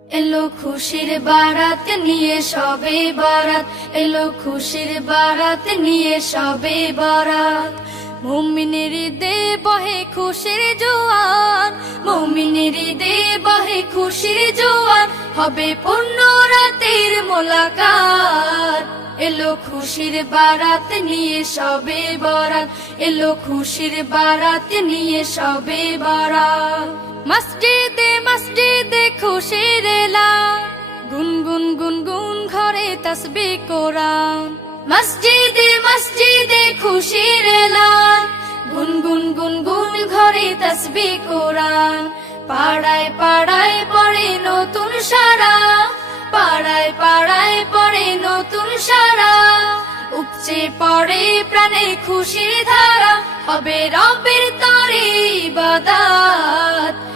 এলো খুশির বারাত নিয়ে সবে বারাত। এলো খুশির বারাত নিয়ে সবে বারাত। মুমিনের দে বহে খুশির জোয়ান। মুমিনের দে বহে খুশির জোয়ান। হবে পূর্ণ রাতের মোলাকাত। এলো খুশির বারাত নিয়ে সবে বরাত। এলো খুশির বারাত নিয়ে সবে বরাত। মসজিদে মসজিদে খুশির এলা গুনগুন গুনগুন ঘরে তসবি কোরআন। মসজিদে মসজিদে খুশির এলা গুনগুন গুনগুন ঘরে তসবি কোরআন। পাড়ায় পাড়ায় পড়ে নতুন সারা। পাড়ায় পাড়ায় পড়ে নতুন সারা। উপচে পড়ে প্রাণে খুশির ধারা। হবে রবের তরে ইবাদাত।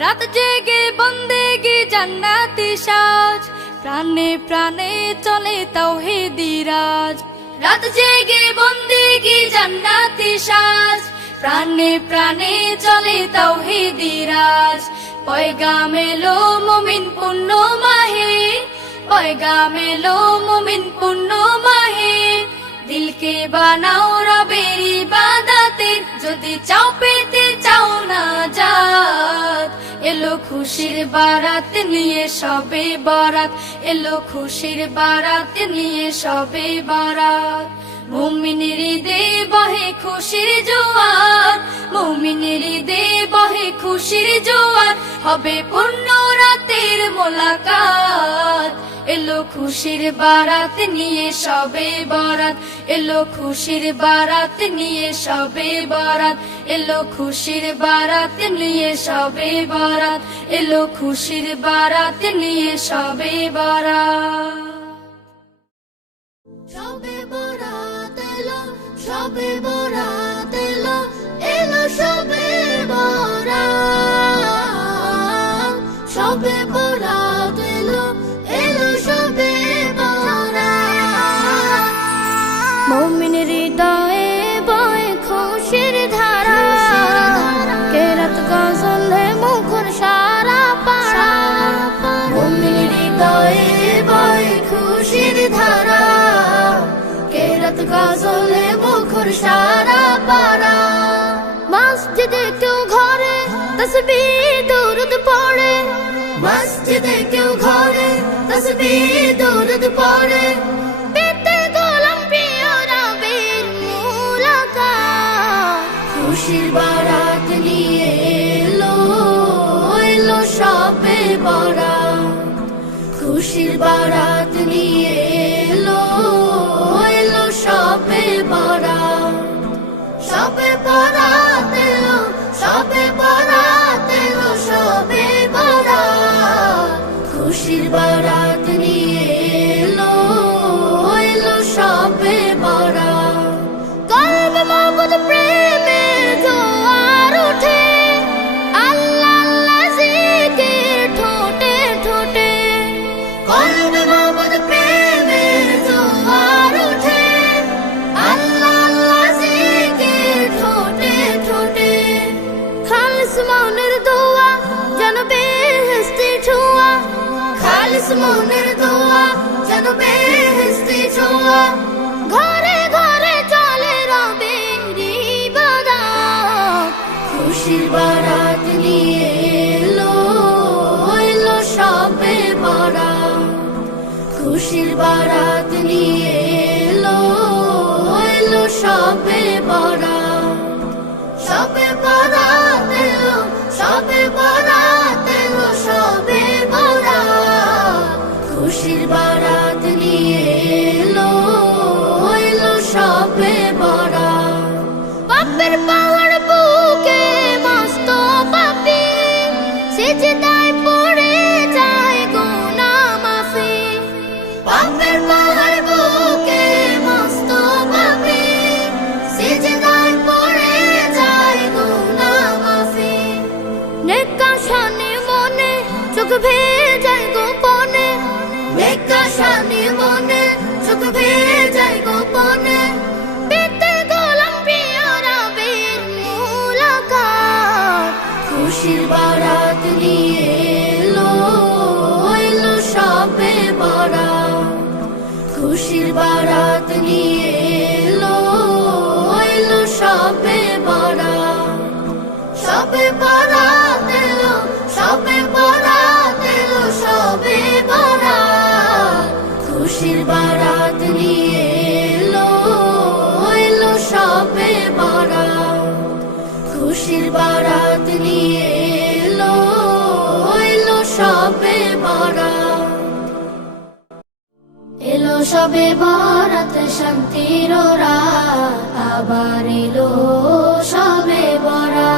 রাত জেগে বন্দেগে জান্নাতি সাজ। প্রাণে প্রাণে চলে তাওহিদি রাজ। রাত জেগে বন্দেগে জান্নাতি সাজ। প্রাণে প্রাণে চলে তাওহিদি রাজ। পয়গাম এলো মুমিন পুণ্য মাহে। পয়গাম এলো মুমিন পুণ্য মাহে। দিলকে বানাও রবেরি ইবাদাতে যদি চাও পেতে খুশির বারাত নিয়ে সবে বারাত। এলো খুশির বারাত নিয়ে সবে বারাত। মুমিনের দে বহে খুশির জোয়ার। মুমিনের দে বহে খুশির জোয়ার। হবে পূর্ণ রাতের মোলাকাত। এলো খুশির বারাত নিয়ে সবে বারাত। এলো খুশির বারাত নিয়ে সবে বারাত। এলো খুশির বারাত নিয়ে সবে বারাত। এলো খুশির বারাত নিয়ে সবে বারাত। সবে বরাত এলো, সবে গজলে মুখর সারা পাড়া। মসজিদে কেউ ঘরে তসবি দূরত পড়ে। মসজিদে কেউ ঘরে তসবি দূরত পড়ে। খুশির বারাত নিয়ে এলো এলো সবে বরাত। খুশির বারাত নিয়ে সবে বরাত সবে খালিস মনের দোয়া যেন বেহেস্তি ছোঁয়া। ঘরে ঘরে চলে রবের ইবাদত খুশির বারাত নিয়ে এলো এলো সবে বরাত। খুশির বারাত নিয়ে এলো এলো সবে বরাত। সবে বরাত এলো, সবে বরাত Super Bowl. খুশির বারাত নিয়ে এলো এলো সবে বরাত। সবে বরাত এলো, সবে বরাত এলো, সবে বরাত। খুশির বারাত নিয়ে এলো এলো সবে বরাত। খুশির বারাত সবে বরাত শান্তির আবার এলো সবে বরা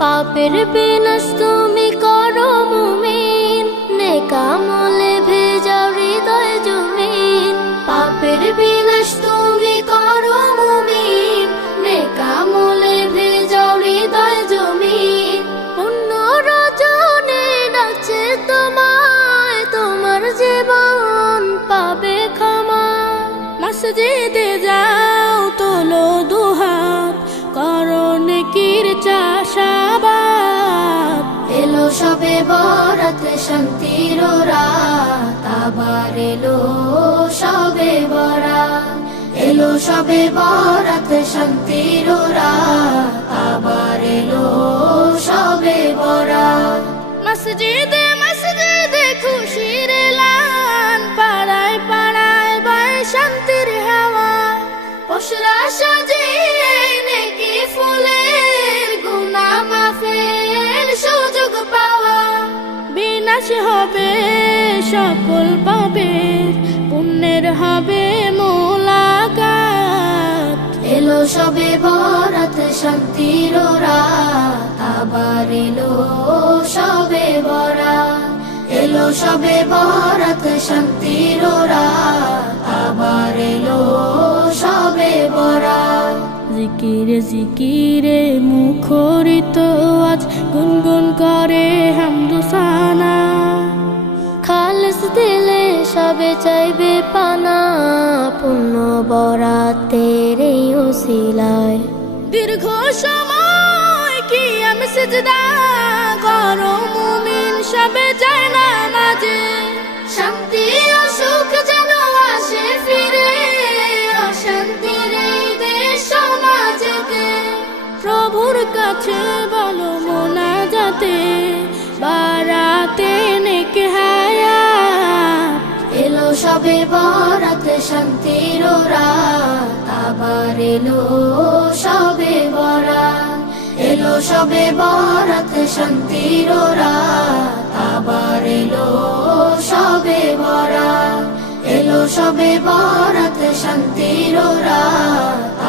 পাপের বিনাশ তুমি করো মুমিন নেকামলে মসজিদে যাও তোলো দুহাত করণে কির চাষাবাদ। এলো সবে বরাত শান্তির রাত আবার এলো সবে বরাত। এলো সবে বরাত শান্তির রাত আবার এলো সবে বরাত। মসজিদে বিনাশ হবে সকল পাপের পুণ্যের হবে মোলাকাত। এলো সবে বরাত শান্তির রাত আবার এলো সবে বরাত। এলো সবে বরাত শান্তির রাত আবার এলো সবে বরাত। জিকিরে জিকিরে মুখরিত আজ গুনগুন করে খালেস দিলে সবে চাইবে পানা, পূর্ণ বরাতের এই ওসিলায়। দীর্ঘ সময় কি আমি সিজদা করো মুমিন সবে সবে বরাত শান্তির রাত, আবার এলো সবে বরাত। এলো সবে বরাত শান্তির রাত, আবার এলো সবে বরাত। এলো সবে বরাত শান্তির রাত